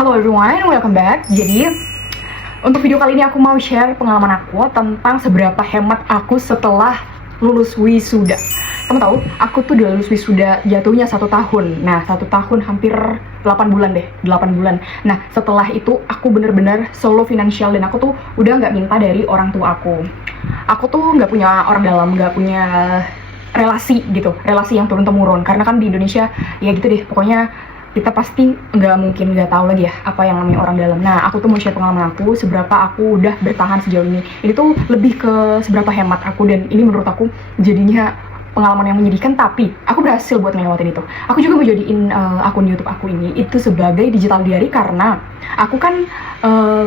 Hello everyone, welcome back. Jadi, untuk video kali ini aku mau share pengalaman aku tentang seberapa hemat aku setelah lulus wisuda. Kamu tahu, aku tuh udah lulus wisuda jatuhnya 1 tahun. Nah, 1 tahun hampir 8 bulan deh, 8 bulan. Nah, setelah itu aku bener-bener solo finansial dan aku tuh udah nggak minta dari orang tua aku. Aku tuh nggak punya orang dalam, nggak punya relasi gitu, relasi yang turun-temurun. Karena kan di Indonesia, ya gitu deh, pokoknya kita pasti nggak mungkin nggak tahu lagi ya apa yang namanya orang dalam. Nah, aku tuh mau share pengalaman aku seberapa aku udah bertahan sejauh ini. Ini tuh lebih ke seberapa hemat aku, dan ini menurut aku jadinya pengalaman yang menyedihkan, tapi aku berhasil buat ngelewatin itu. Aku juga mau jadiin akun YouTube aku ini itu sebagai digital diary karena aku kan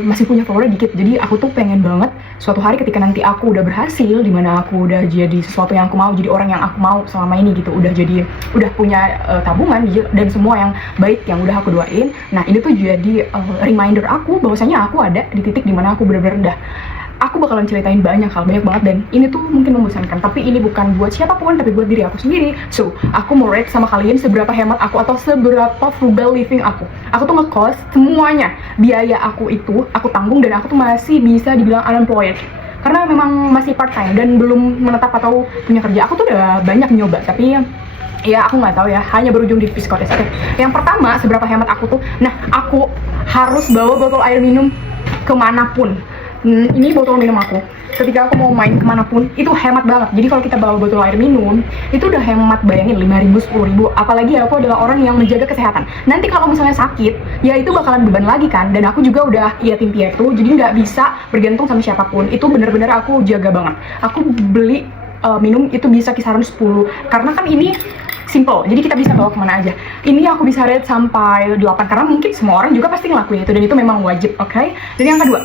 masih punya follower dikit. Jadi aku tuh pengen banget suatu hari ketika nanti aku udah berhasil, dimana aku udah jadi sesuatu yang aku mau, jadi orang yang aku mau selama ini gitu, udah punya tabungan dan semua yang baik yang udah aku doain. Nah, ini tuh jadi reminder aku bahwasanya aku ada di titik dimana aku bener-bener udah, aku bakalan ceritain banyak hal, banyak banget, dan ini tuh mungkin membosankan, tapi ini bukan buat siapapun, tapi buat diri aku sendiri. So, aku mau rate sama kalian seberapa hemat aku atau seberapa frugal living aku. Aku tuh ngekos semuanya, biaya aku itu aku tanggung, dan aku tuh masih bisa dibilang unemployed karena memang masih part time dan belum menetap atau punya kerja. Aku tuh udah banyak nyoba, tapi ya aku nggak tahu ya, hanya berujung di psikotes. Oke, yang pertama seberapa hemat aku tuh, nah aku harus bawa botol air minum kemanapun. Ini botol minum aku, ketika aku mau main kemanapun itu hemat banget. Jadi kalau kita bawa botol air minum itu udah hemat, bayangin 5.000, 10.000. Apalagi aku adalah orang yang menjaga kesehatan. Nanti kalau misalnya sakit, ya itu bakalan beban lagi kan. Dan aku juga udah yatim piatu, jadi nggak bisa bergantung sama siapapun. Itu bener-bener aku jaga banget. Aku beli minum itu bisa kisaran 10, karena kan ini simple, jadi kita bisa bawa kemana aja. Ini aku bisa rate sampai 8 karena mungkin semua orang juga pasti ngelakuin itu, dan itu memang wajib. Oke? Dan yang kedua,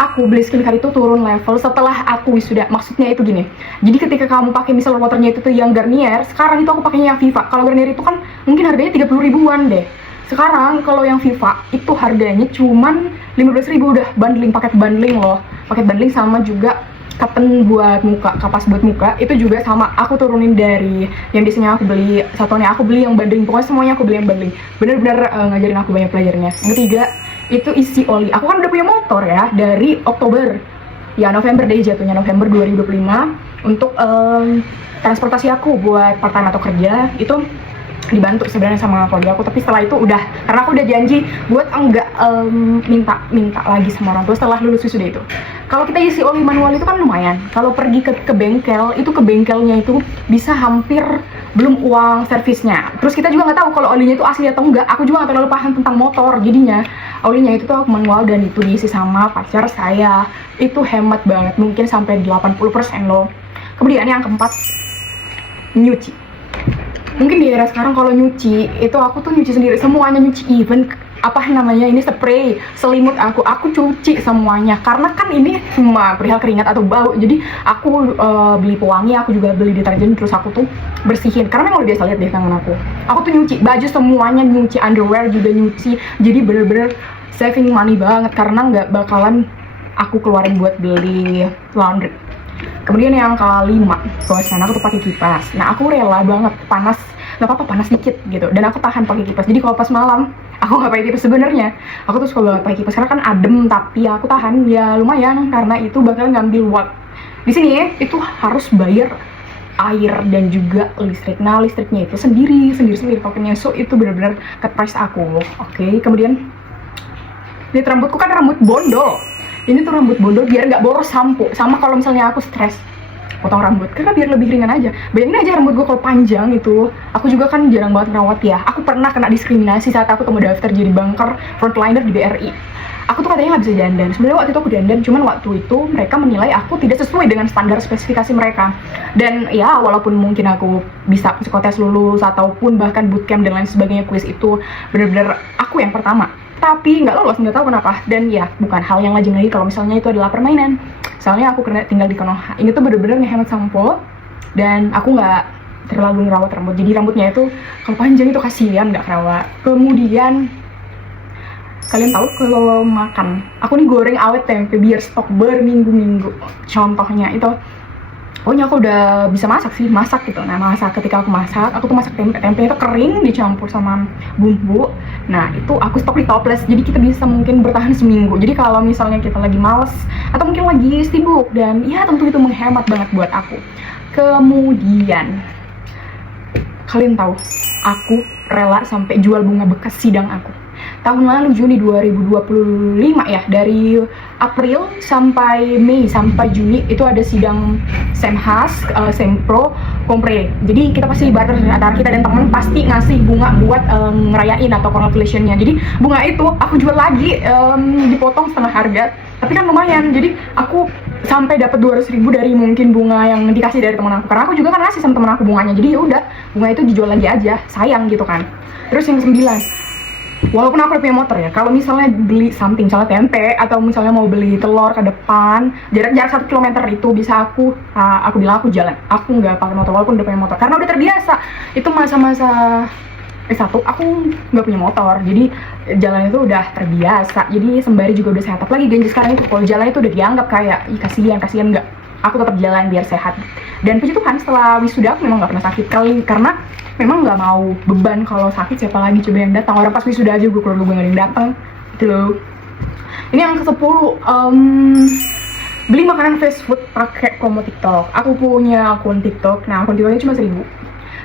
aku beli skincare itu turun level setelah aku wisuda. Maksudnya itu gini, jadi ketika kamu pakai micellar waternya itu tuh yang Garnier, sekarang itu aku pakainya yang Viva. Kalau Garnier itu kan mungkin harganya 30 ribuan deh. Sekarang kalau yang Viva itu harganya cuman 15.000, udah bundling, paket bundling loh. Paket bundling sama juga kapen buat muka, kapas buat muka, itu juga sama aku turunin dari yang biasanya aku beli satunya, aku beli yang bundling. Pokoknya semuanya aku beli yang bundling. Bener-bener ngajarin aku banyak pelajarnya. Yang ketiga, itu isi oli. Aku kan udah punya motor ya dari Oktober, ya November deh jatuhnya, November 2025, untuk transportasi aku buat part time atau kerja. Itu dibantu sebenarnya sama keluarga aku, tapi setelah itu udah, karena aku udah janji buat enggak minta lagi sama orang tua setelah lulus wisuda itu. Kalau kita isi oli manual itu kan lumayan, kalau pergi ke bengkel, itu ke bengkelnya itu bisa hampir belum uang servisnya. Terus kita juga nggak tahu kalau olinya itu asli atau enggak. Aku juga nggak terlalu paham tentang motor, jadinya olinya itu tuh aku manual, dan itu diisi sama pacar saya. Itu hemat banget, mungkin sampai 80% loh. Kemudian yang keempat, nyuci. Mungkin di era sekarang kalau nyuci itu aku tuh nyuci sendiri, semuanya nyuci, even apa namanya ini spray, selimut aku cuci semuanya. Karena kan ini cuma perihal keringat atau bau, jadi aku beli pewangi, aku juga beli deterjen, terus aku tuh bersihin. Karena memang udah biasa lihat deh tangan aku tuh nyuci baju semuanya, nyuci underwear juga nyuci. Jadi bener-bener saving money banget, karena nggak bakalan aku keluarin buat beli laundry. Kemudian yang kelima, kosan aku tuh pakai kipas. Nah, aku rela banget panas, nggak apa-apa panas dikit gitu, dan aku tahan pakai kipas. Jadi kalau pas malam aku nggak pakai kipas, sebenarnya aku tuh suka banget pakai kipas karena kan adem, tapi aku tahan ya lumayan karena itu bakal ngambil watt. Di sini itu harus bayar air dan juga listrik. Nah, listriknya itu sendiri pokoknya. So itu benar-benar cut price aku. Oke, kemudian lihat rambutku, kan rambut bondol. Ini tuh rambut bondol biar nggak boros sampo. Sama kalau misalnya aku stres, potong rambut karena biar lebih ringan aja. Bayangin aja rambut gue kalau panjang itu. Aku juga kan jarang banget ngerawat ya. Aku pernah kena diskriminasi saat aku mau daftar jadi banker frontliner di BRI. Aku tuh katanya nggak bisa dandan. Sebenarnya waktu itu aku dandan, cuman waktu itu mereka menilai aku tidak sesuai dengan standar spesifikasi mereka. Dan ya walaupun mungkin aku bisa psikotes lulus ataupun bahkan bootcamp dan lain sebagainya, kuis itu bener-bener aku yang pertama, tapi nggak lolos, nggak tahu kenapa. Dan ya bukan hal yang lazim lagi kalau misalnya itu adalah permainan. Soalnya aku tinggal di Konoha. Ini tuh bener-bener ngehemat sampo, dan aku nggak terlalu ngerawat rambut. Jadi rambutnya itu kalau panjang itu kasihan, nggak kerawat. Kemudian kalian tahu kalau makan, aku nih goreng awet tempe biar stok berminggu-minggu. Contohnya itu pokoknya aku udah bisa masak sih, masak gitu. Nah, masak, ketika aku tuh masak tempe. Tempe itu kering dicampur sama bumbu. Nah, itu aku stok di toples. Jadi kita bisa mungkin bertahan seminggu. Jadi kalau misalnya kita lagi males atau mungkin lagi sibuk, dan ya tentu itu menghemat banget buat aku. Kemudian kalian tahu, aku rela sampai jual bunga bekas sidang aku. Tahun lalu Juni 2025 ya, dari April sampai Mei sampai Juni itu ada sidang Semhas, Sempro, Kompre. Jadi kita pasti barter antara kita dan teman, pasti ngasih bunga buat ngerayain atau congratulationnya. Jadi bunga itu aku jual lagi, dipotong setengah harga, tapi kan lumayan. Jadi aku sampai dapat 200.000 dari mungkin bunga yang dikasih dari teman aku, karena aku juga kan ngasih sama teman aku bunganya. Jadi ya udah, bunga itu dijual lagi aja, sayang gitu kan. Terus yang ke-9, walaupun aku udah punya motor ya, kalau misalnya beli something, misalnya tempe atau misalnya mau beli telur ke depan, jarak 1 kilometer itu bisa aku bilang aku jalan. Aku nggak pakai motor walaupun udah punya motor, karena udah terbiasa. Itu masa-masa S1 aku nggak punya motor, jadi jalan itu udah terbiasa. Jadi sembari juga udah sehat. Lagi ganjil sekarang itu, kalau jalan itu udah dianggap kayak kasihan nggak. Aku tetap jalan biar sehat. Dan puji Tuhan, setelah wisuda aku memang nggak pernah sakit kali, karena memang nggak mau beban. Kalau sakit siapa lagi coba yang datang? Orang pas wisuda aja gue keluarga gue nggak ada yang datang gitu loh. Ini yang ke-10, beli makanan fast food pakai promo TikTok. Aku punya akun TikTok. Nah, akun TikToknya cuma 1.000.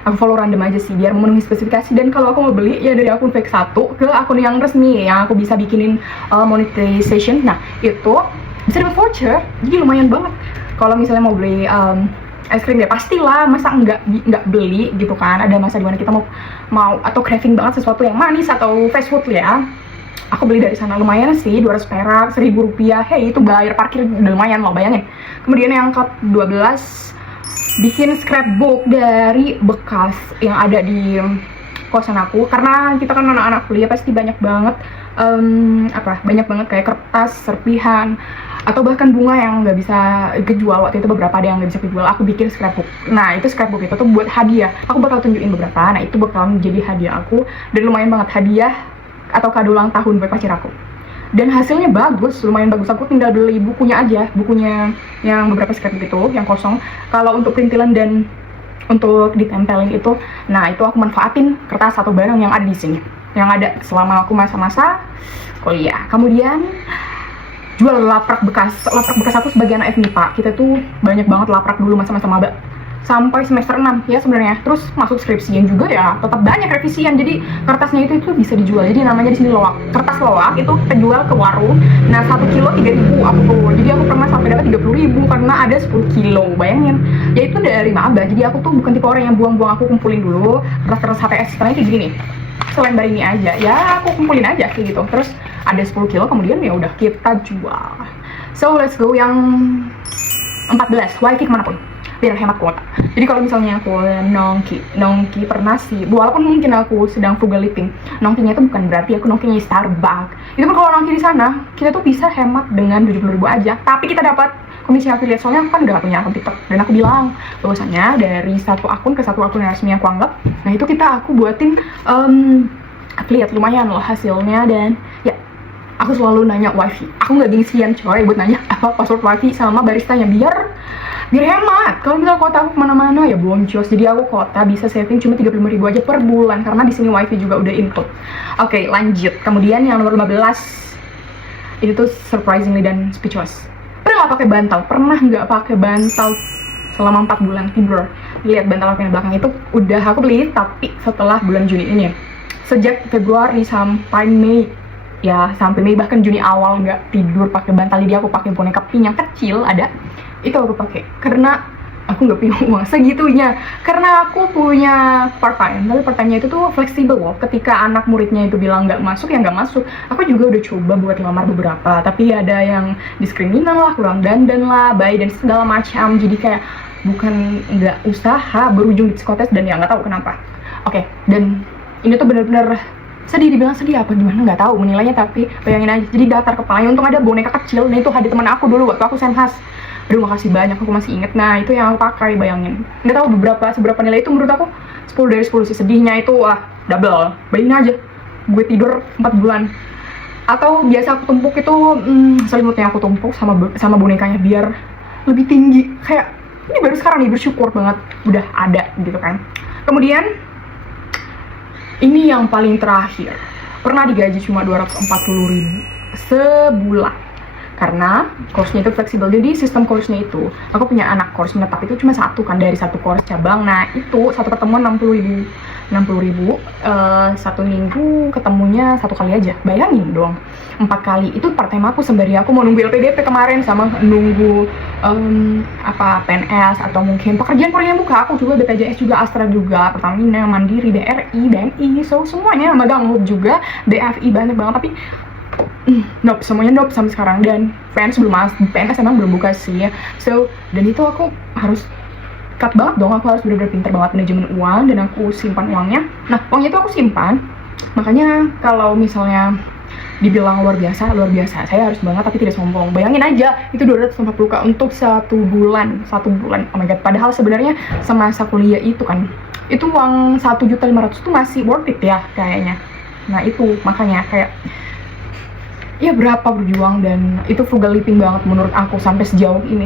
Aku follow random aja sih biar memenuhi spesifikasi. Dan kalau aku mau beli ya dari akun fake 1 ke akun yang resmi yang aku bisa bikinin monetization. Nah, itu bisa dapat voucher. Jadi lumayan banget. Kalau misalnya mau beli es krim ya pastilah, masa nggak beli gitu kan. Ada masa dimana kita mau atau craving banget sesuatu yang manis atau fast food ya. Aku beli dari sana, lumayan sih, 200 perak, 1.000 rupiah. Hey, itu bayar parkir udah lumayan loh, bayangin. Kemudian yang ke-12, bikin scrapbook dari bekas yang ada di kosan aku. Karena kita kan anak-anak kuliah pasti banyak banget banyak banget kayak kertas, serpihan, atau bahkan bunga yang nggak bisa kejual. Waktu itu beberapa ada yang nggak bisa kejual, aku bikin scrapbook. Nah, itu scrapbook itu tuh buat hadiah. Aku bakal tunjukin beberapa. Nah, itu bakal menjadi hadiah aku, dan lumayan banget hadiah atau kado ulang tahun buat pacar aku. Dan hasilnya bagus, lumayan bagus. Aku tinggal beli bukunya aja, bukunya yang beberapa scrapbook itu yang kosong. Kalau untuk perintilan dan untuk ditempelin itu, nah itu aku manfaatin kertas atau barang yang ada di sini, yang ada selama aku masa-masa kuliah. Kemudian jual laprak bekas aku sebagai anak FMIPA. Kita tuh banyak banget laprak dulu masa-masa maba sampai semester 6 ya sebenarnya. Terus masuk skripsian juga ya, tetap banyak revisian. Jadi kertasnya itu bisa dijual. Jadi namanya di sini loak. Kertas loak itu terjual ke warung. Nah, 1 kilo 3.000 aku tuh. Jadi aku pernah sampai dapat 30.000 karena ada 10 kilo. Bayangin. Ya itu dari maba. Jadi aku tuh bukan tipe orang yang buang-buang, aku kumpulin dulu kertas-kertas HTS setelahnya kayak gini nih. Selembar ini aja. Ya aku kumpulin aja kayak gitu. Terus ada 10 kilo, kemudian ya udah kita jual. So let's go yang 14, wifi kemanapun biar hemat kuota. Jadi kalau misalnya aku nongki pernah sih, walaupun mungkin aku sedang frugal living, nongkinya itu bukan berarti aku nongkinya di Starbucks. Itu kan kalau nongki di sana kita tuh bisa hemat dengan 70.000 aja, tapi kita dapat komisi affiliate. Soalnya aku kan udah punya akun TikTok, dan aku bilang bahwasanya dari satu akun ke satu akun yang resmi aku anggap, nah itu aku buatin affiliate, lumayan loh hasilnya. Dan ya aku selalu nanya wifi, aku nggak gengsian coy buat nanya apa password wifi sama baristanya biar hemat. Kalau misalnya kuota aku kemana-mana ya boncos. Jadi aku kuota bisa saving cuma 35.000 aja per bulan, karena di sini wifi juga udah include. Oke, lanjut. Kemudian yang nomor 15, itu tuh surprisingly dan speechless. Pernah nggak pakai bantal selama 4 bulan tidur? Lihat bantal aku yang belakang itu udah aku beli, tapi setelah bulan Juni ini. Sejak Februari sampai Mei, sampai Mei bahkan Juni awal nggak tidur pakai bantal. Jadi aku pakai boneka pink yang kecil ada, itu aku pakai karena aku nggak punya uang segitunya. Karena aku punya part time, tapi part time-nya itu tuh fleksibel loh. Ketika anak muridnya itu bilang nggak masuk, ya nggak masuk. Aku juga udah coba buat lamar beberapa, tapi ada yang diskriminan lah, kurang dandan lah, bayi dan segala macam. Jadi kayak bukan nggak usaha, berujung di psikotes, dan ya nggak tahu kenapa. Oke, dan ini tuh bener-bener sedih, dibilang sedih apa gimana nggak tahu menilainya, tapi bayangin aja. Jadi datar kepalanya, untung ada boneka kecil. Nah itu hadiah teman aku dulu waktu aku Semhas. Aduh, makasih banyak, aku masih inget. Nah itu yang aku pakai, bayangin. Nggak tahu seberapa nilai itu, menurut aku 10 dari 10 sih. Sedihnya itu double. Bayangin aja, gue tidur 4 bulan. Atau biasa aku tumpuk itu selimutnya aku tumpuk sama bonekanya biar lebih tinggi. Kayak ini baru sekarang nih bersyukur banget udah ada gitu kan. Kemudian ini yang paling terakhir, pernah digaji cuma 240.000 sebulan. Karena course-nya itu fleksibel, jadi sistem course-nya itu, aku punya anak course menetap itu cuma satu kan dari satu course cabang. Nah itu satu pertemuan 60.000, satu minggu ketemunya satu kali aja. Bayangin dong, 4 kali itu part time aku sembari aku mau nunggu LPDP kemarin sama nunggu PNS atau mungkin pekerjaan yang buka. Aku juga BPJS juga, Astra juga, Pertamina, Mandiri, BRI, BNI, so semuanya, magang hub juga, BFI, banyak banget. Tapi nope, semuanya nope sampai sekarang. Dan PNS emang belum buka sih. So, dan itu aku harus cut banget dong, aku harus bener-bener pinter banget manajemen uang, dan aku simpan uangnya. Nah, uangnya itu aku simpan, makanya kalau misalnya dibilang luar biasa, saya harus banget tapi tidak sombong. Bayangin aja, itu 240k untuk satu bulan, oh my god. Padahal sebenarnya semasa kuliah itu kan, itu uang 1.500.000 itu masih worth it ya kayaknya. Nah itu, makanya kayak ya berapa berjuang, dan itu frugal living banget menurut aku sampai sejauh ini.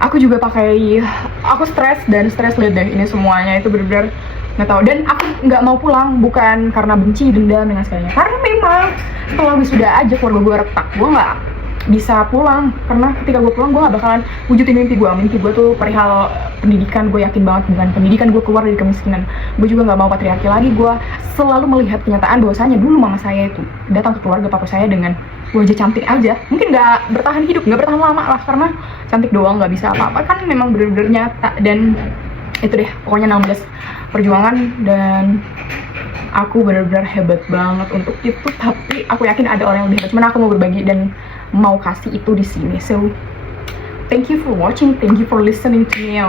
Aku juga aku stres lihat deh ini semuanya, itu bener-bener nggak tahu. Dan aku nggak mau pulang bukan karena benci, dendam dengan segalanya, karena memang setelah wisuda aja keluarga gue retak, gue nggak bisa pulang. Karena ketika gue pulang gue nggak bakalan wujudin mimpi gue tuh perihal pendidikan. Gue yakin banget dengan pendidikan gue keluar dari kemiskinan. Gue juga nggak mau patriarki lagi. Gue selalu melihat kenyataan bahwasanya dulu mama saya itu datang ke keluarga papa saya dengan wajah cantik aja, mungkin nggak bertahan lama lah karena cantik doang, nggak bisa apa-apa kan. Memang bener-bener nyata. Dan itu deh pokoknya 16 perjuangan, dan aku bener-bener hebat banget untuk itu. Tapi aku yakin ada orang yang lebih hebat, cuman aku mau berbagi dan mau kasih itu di sini. So thank you for watching, thank you for listening to me.